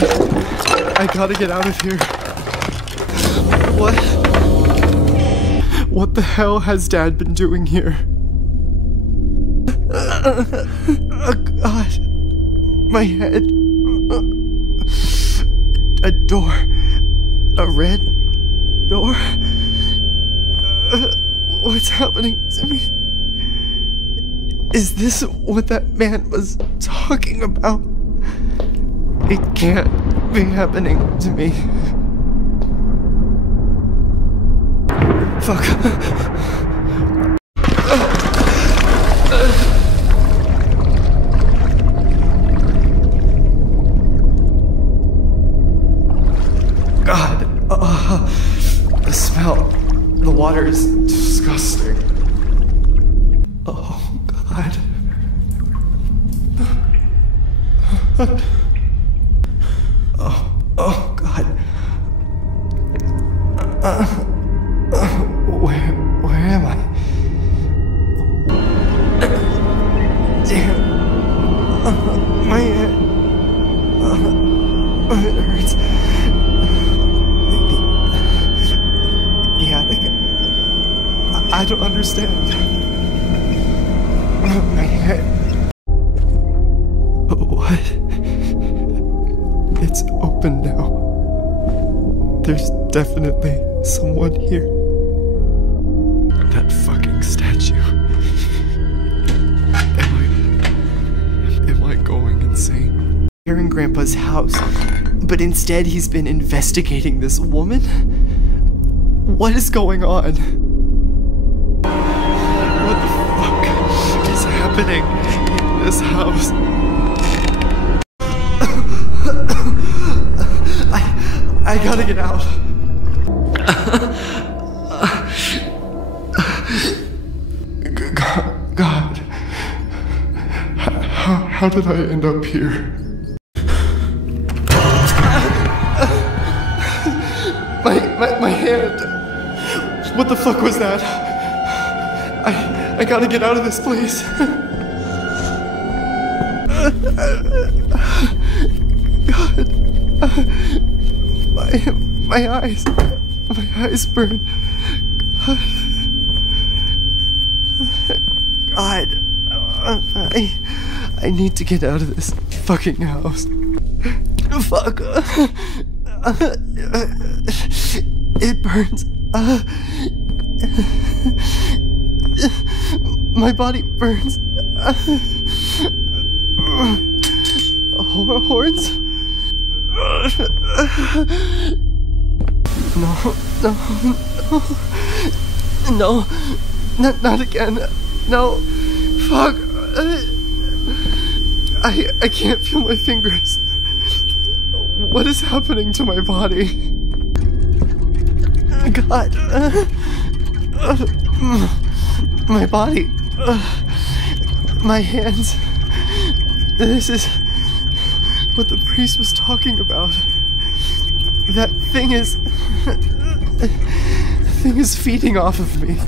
I gotta get out of here. What? What the hell has Dad been doing here? Oh God. My head. A door. A red door. What's happening to me? Is this what that man was talking about? It can't be happening to me. Fuck. God. The smell. The water is disgusting. Oh, God. Oh, God. Where am I? Damn. My head. It hurts. I don't understand. My head. What? It's open now. There's definitely someone here. That fucking statue. Am I going insane? Here in Grandpa's house, but instead he's been investigating this woman? What is going on? What the fuck is happening in this house? I gotta get out. God. How did I end up here? My hand. What the fuck was that? I gotta get out of this place. God. My eyes burn. God. I need to get out of this fucking house. Fuck. It burns. My body burns. Horns? No, not again. No, fuck. I can't feel my fingers. What is happening to my body? God. My body. My hands. This is what the priest was talking about. That thing is feeding off of me.